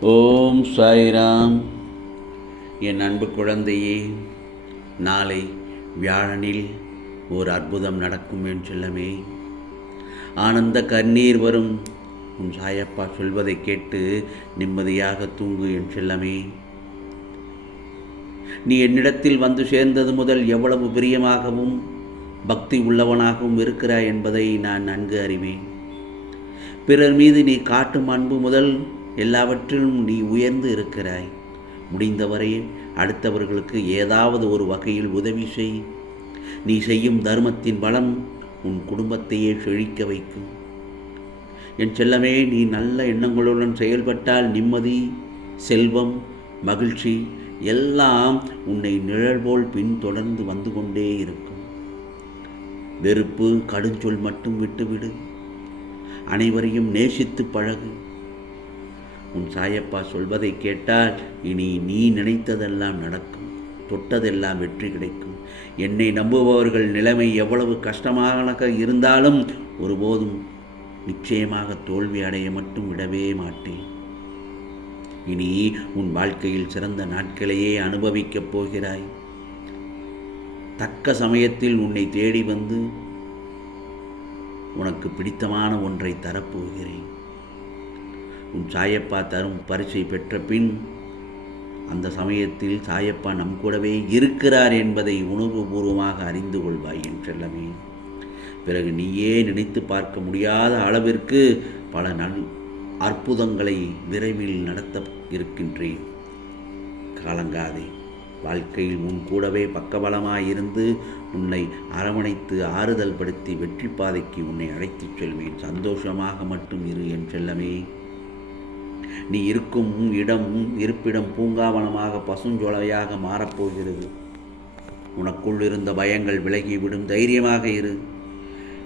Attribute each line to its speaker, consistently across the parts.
Speaker 1: ஓம் சாய்ராம். என் அன்பு குழந்தையே நாளை வியாழனில் ஓர் அற்புதம் நடக்கும் என் செல்லமே ஆனந்த கண்ணீர் வரும். உன் சாயப்பா சொல்வதை கேட்டு நிம்மதியாக தூங்கு என் செல்லமே நீ என்னிடத்தில் வந்து சேர்ந்தது முதல் எவ்வளவு பிரியமாகவும் பக்தி உள்ளவனாகவும் இருக்கிறாய் என்பதை நான் நன்கு அறிவேன். பிறர் மீது நீ காட்டும் அன்பு முதல் எல்லாவற்றிலும் நீ உயர்ந்து இருக்கிறாய். முடிந்தவரை அடுத்தவர்களுக்கு ஏதாவது ஒரு வகையில் உதவி செய். நீ செய்யும் தர்மத்தின் பலம் உன் குடும்பத்தையே செழிக்க வைக்கும். என் செல்லமே நீ நல்ல எண்ணங்களுடன் செயல்பட்டால் நிம்மதி செல்வம் மகிழ்ச்சி எல்லாம் உன்னை நிழல் போல் பின்தொடர்ந்து வந்து கொண்டே இருக்கும். வெறுப்பு கடுஞ்சொல் மட்டும் விட்டுவிடு. அனைவரையும் நேசித்து பழகு. உன் சாயப்பா சொல்வதை கேட்டால் இனி நீ நினைத்ததெல்லாம் நடக்கும். தொட்டதெல்லாம் வெற்றி கிடைக்கும். என்னை நம்புபவர்கள் நிலைமை எவ்வளவு கஷ்டமாக இருந்தாலும் ஒருபோதும் நிச்சயமாக தோல்வி அடைய மட்டும் விடவே மாட்டேன். இனி உன் வாழ்க்கையில் சிறந்த நாட்களையே அனுபவிக்கப் போகிறாய். தக்க சமயத்தில் உன்னை தேடி வந்து உனக்கு பிடித்தமான ஒன்றை தரப்போகிறேன். உன் சாயப்பா தரும் பரிசை பெற்ற பின் அந்த சமயத்தில் சாயப்பா நம் கூடவே இருக்கிறார் என்பதை உணர்வுபூர்வமாக அறிந்து கொள்வாய் என் செல்லமே. பிறகு நீயே நினைத்து பார்க்க முடியாத அளவிற்கு பல நல் அற்புதங்களை விரைவில் நடத்த இருக்கின்றேன். கலங்காதே. வாழ்க்கையில் உன் கூடவே பக்கபலமாயிருந்து உன்னை அரவணைத்து ஆறுதல் படுத்தி வெற்றி பாதைக்கு உன்னை அழைத்துச் செல்வேன். சந்தோஷமாக மட்டும் இரு என் செல்லமே. நீ இருக்கும் இடம் இருப்பிடம் பூங்காவனமாக பசுஞ்சொலையாக மாறப்போகிறது. உனக்குள் இருந்த பயங்கள் விலகிவிடும் தைரியமாக இரு.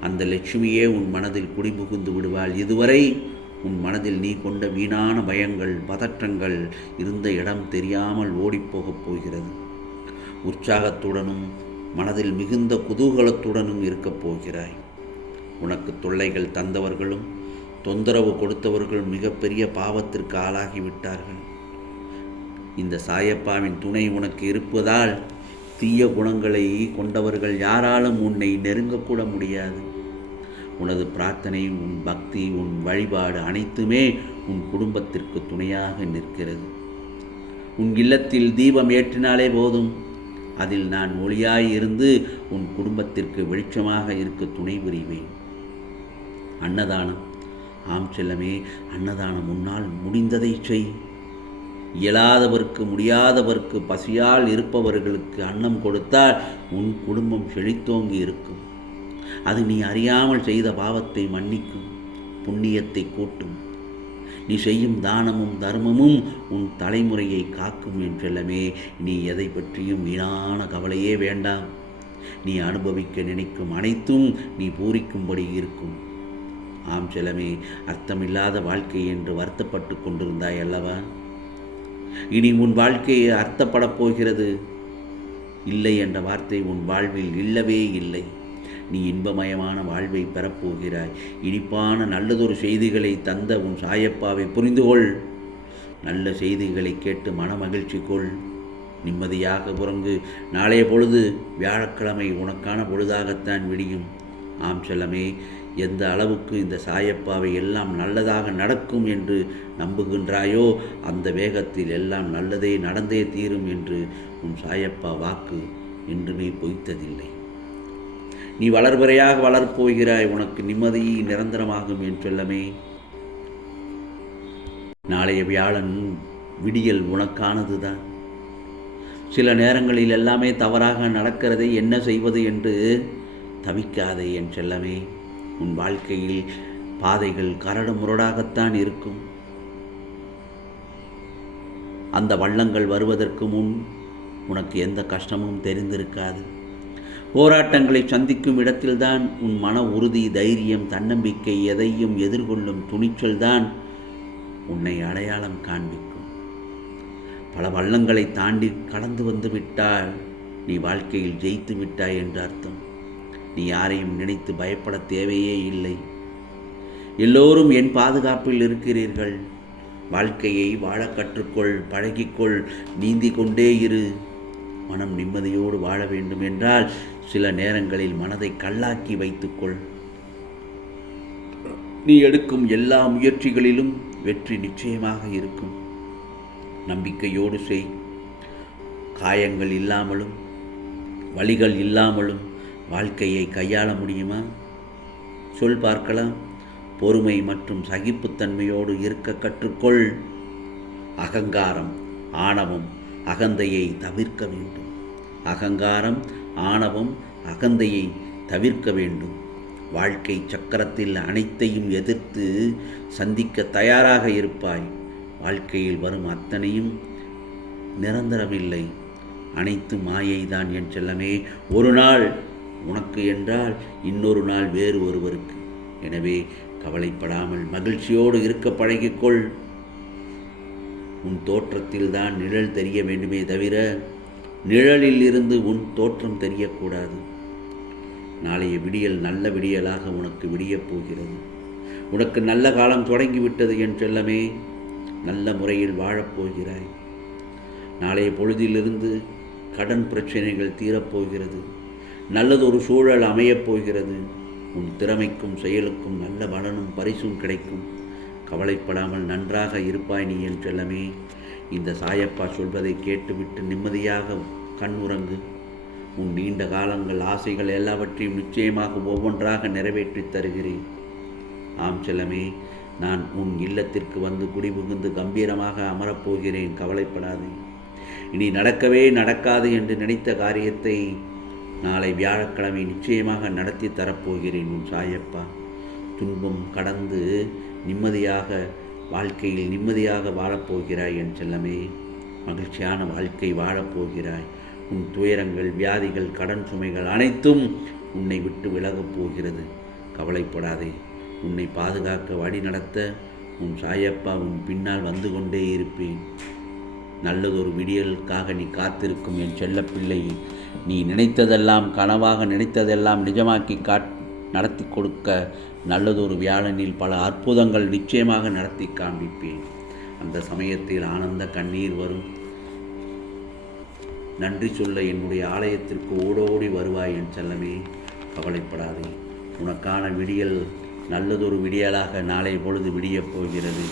Speaker 1: அந்த லட்சுமியே உன் மனதில் குடிபுகுந்து விடுவாள். இதுவரை உன் மனதில் நீ கொண்ட வீணான பயங்கள் பதற்றங்கள் இருந்த இடம் தெரியாமல் ஓடிப்போகப் போகிறது. உற்சாகத்துடனும் மனதில் மிகுந்த குதூகலத்துடனும் இருக்கப் போகிறாய். உனக்கு தொல்லைகள் தந்தவர்களும் தொந்தரவு கொடுத்தவர்கள் மிகப்பெரிய பாவத்திற்கு ஆளாகிவிட்டார்கள் இந்த சாயப்பாவின் துணை உனக்கு இருப்பதால் தீய குணங்களை கொண்டவர்கள் யாராலும் உன்னை நெருங்கக்கூட முடியாது. உனது பிரார்த்தனை உன் பக்தி உன் வழிபாடு அனைத்துமே உன் குடும்பத்திற்கு துணையாக நிற்கிறது. உன் இல்லத்தில் தீபம் ஏற்றினாலே போதும். அதில் நான் ஒளியாய் இருந்து உன் குடும்பத்திற்கு வெளிச்சமாக இருக்க துணை புரிவேன். அன்னதானம். ஆம் செல்லமே அன்னதானம் முன்னால் முடிந்ததை செய். இயலாதவர்க்கு முடியாதவர்க்கு பசியால் இருப்பவர்களுக்கு அன்னம் கொடுத்தால் உன் குடும்பம் செழித்தோங்கி இருக்கும். அது நீ அறியாமல் செய்த பாவத்தை மன்னிக்கும் புண்ணியத்தை கூட்டும். நீ செய்யும் தானமும் தர்மமும் உன் தலைமுறையை காக்கும் என்றெல்லாமே நீ எதை பற்றியும் வீணான கவலையே வேண்டாம். நீ அனுபவிக்க நினைக்கும் அனைத்தும் நீ பூரிக்கும்படி இருக்கும். ஆம் செலமே அர்த்தமில்லாத வாழ்க்கை என்று வருத்தப்பட்டு கொண்டிருந்தாய் அல்லவா? இனி உன் வாழ்க்கையை அர்த்தப்படப் போகிறது. இல்லை என்ற வார்த்தை உன் வாழ்வில் இல்லவே இல்லை. நீ இன்பமயமான வாழ்வை பெறப்போகிறாய். இனிப்பான நல்லதொரு செய்திகளை தந்த உன் சாயப்பாவை புரிந்து கொள் நல்ல செய்திகளை கேட்டு மனமகிழ்ச்சி கொள். நிம்மதியாக உறங்கு. நாளைய பொழுது வியாழக்கிழமை உனக்கான பொழுதாகத்தான் விடியும். ஆம் செல்லமே எந்த அளவுக்கு இந்த சாயப்பாவை எல்லாம் நல்லதாக நடக்கும் என்று நம்புகின்றாயோ அந்த வேகத்தில் எல்லாம் நல்லதே நடந்தே தீரும் என்று உன் சாயப்பா வாக்கு என்றுமே பொய்த்ததில்லை. நீ வளர்வரையாக வளர்ப்போகிறாய் உனக்கு நிம்மதி நிரந்தரமாகும் என் செல்லமே. நாளைய வியாழன் விடியல் உனக்கானதுதான். சில நேரங்களில் எல்லாமே தவறாக நடக்கிறதை என்ன செய்வது என்று தவிக்காதே என் செல்லமே. உன் வாழ்க்கையில் பாதைகள் கரடு முரடாகத்தான் இருக்கும். அந்த வள்ளங்கள் வருவதற்கு முன் உனக்கு எந்த கஷ்டமும் தெரிந்திருக்காது. போராட்டங்களை சந்திக்கும் இடத்தில்தான் உன் மன உறுதி தைரியம் தன்னம்பிக்கை எதையும் எதிர்கொள்ளும் துணிச்சல்தான் உன்னை அடையாளம் காண்பிக்கும். பல வள்ளங்களை தாண்டி கடந்து வந்து விட்டால் நீ வாழ்க்கையில் ஜெயித்து விட்டாய் என்று அர்த்தம். நீ யாரையும் நினைத்து பயப்பட தேவையே இல்லை. எல்லோரும் என் பாதுகாப்பில் இருக்கிறீர்கள். வாழ்க்கையை வாழ கற்றுக்கொள் பழகிக்கொள் நீந்தி கொண்டே இரு. மனம் நிம்மதியோடு வாழ வேண்டும் என்றால் சில நேரங்களில் மனதை கல்லாக்கி வைத்துக்கொள். நீ எடுக்கும் எல்லா முயற்சிகளிலும் வெற்றி நிச்சயமாக இருக்கும். நம்பிக்கையோடு செய். காயங்கள் இல்லாமலும் வழிகள் இல்லாமலும் வாழ்க்கையை கையாள முடியுமா? சொல் பார்க்கலாம். பொறுமை மற்றும் சகிப்புத்தன்மையோடு இருக்க கற்றுக்கொள். அகங்காரம் ஆணவம் அகந்தையை தவிர்க்க வேண்டும். அகங்காரம் ஆணவம் அகந்தையை தவிர்க்க வேண்டும். வாழ்க்கை சக்கரத்தில் அனைத்தையும் எதிர்த்து சந்திக்க தயாராக இருப்பாய். வாழ்க்கையில் வரும் அத்தனையும் நிரந்தரமில்லை. அனைத்து மாயைதான் என் செல்லமே. ஒரு நாள் உனக்கு என்றால் இன்னொரு நாள் வேறு ஒருவருக்கு. எனவே கவலைப்படாமல் மகிழ்ச்சியோடு இருக்க பழகிக்கொள். உன் தோற்றத்தில் தான் நிழல் தெரிய வேண்டுமே தவிர நிழலில் இருந்து உன் தோற்றம் தெரியக்கூடாது. நாளைய விடியல் நல்ல விடியலாக உனக்கு விடியப் போகிறது. உனக்கு நல்ல காலம் தொடங்கிவிட்டது என் செல்லமே நல்ல முறையில் வாழப்போகிறாய் நாளைய பொழுதிலிருந்து கடன் பிரச்சனைகள் தீரப்போகிறது நல்லதொரு சூழல் அமையப் போகிறது. உன் திறமைக்கும் செயலுக்கும் நல்ல பலனும் பரிசும் கிடைக்கும். கவலைப்படாமல் நன்றாக இருப்பாய் நீ என் செல்லமே. இந்த சாயப்பா சொல்வதை கேட்டுவிட்டு நிம்மதியாக கண் உறங்கு. உன் நீண்ட காலங்கள் ஆசைகள் எல்லாவற்றையும் நிச்சயமாக ஒவ்வொன்றாக நிறைவேற்றித் தருகிறேன். ஆம் செல்லமே நான் உன் இல்லத்திற்கு வந்து குடிபுகுந்து கம்பீரமாக அமரப்போகிறேன் கவலைப்படாதே. இனி நடக்கவே நடக்காது என்று நினைத்த காரியத்தை நாளை வியாழக்கிழமை நிச்சயமாக நடத்தி தரப்போகிறேன் உன் சாயப்பா. துன்பம் கடந்து நிம்மதியாக வாழ்க்கையில் நிம்மதியாக வாழப்போகிறாய் என் செல்லமே. மகிழ்ச்சியான வாழ்க்கை வாழப்போகிறாய். உன் துயரங்கள் வியாதிகள் கடன் சுமைகள் அனைத்தும் உன்னை விட்டு விலகப் போகிறது. கவலைப்படாதே. உன்னை பாதுகாக்க வழி நடத்த உன் சாயப்பா உன் பின்னால் வந்து கொண்டே இருப்பேன். நல்லதொரு விடியலுக்காக நீ காத்திருக்கும் என் செல்லப்பிள்ளை. நீ நினைத்ததெல்லாம் கனவாக நினைத்ததெல்லாம் நிஜமாக்கி காட் நடத்தி கொடுக்க நல்லதொரு வியாழனில் பல அற்புதங்கள் நிச்சயமாக நடத்தி காண்பிப்பேன். அந்த சமயத்தில் ஆனந்த கண்ணீர் வரும். நன்றி சொல்ல என்னுடைய ஆலயத்திற்கு ஓடோடி வருவாய் என் செல்லமே. கவலைப்படாதே. உனக்கான விடியல் நல்லதொரு விடியலாக நாளை பொழுது விடியப் போகிறது.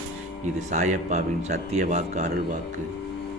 Speaker 1: இது சாயப்பாவின் சத்திய வாக்கு அருள் வாக்கு.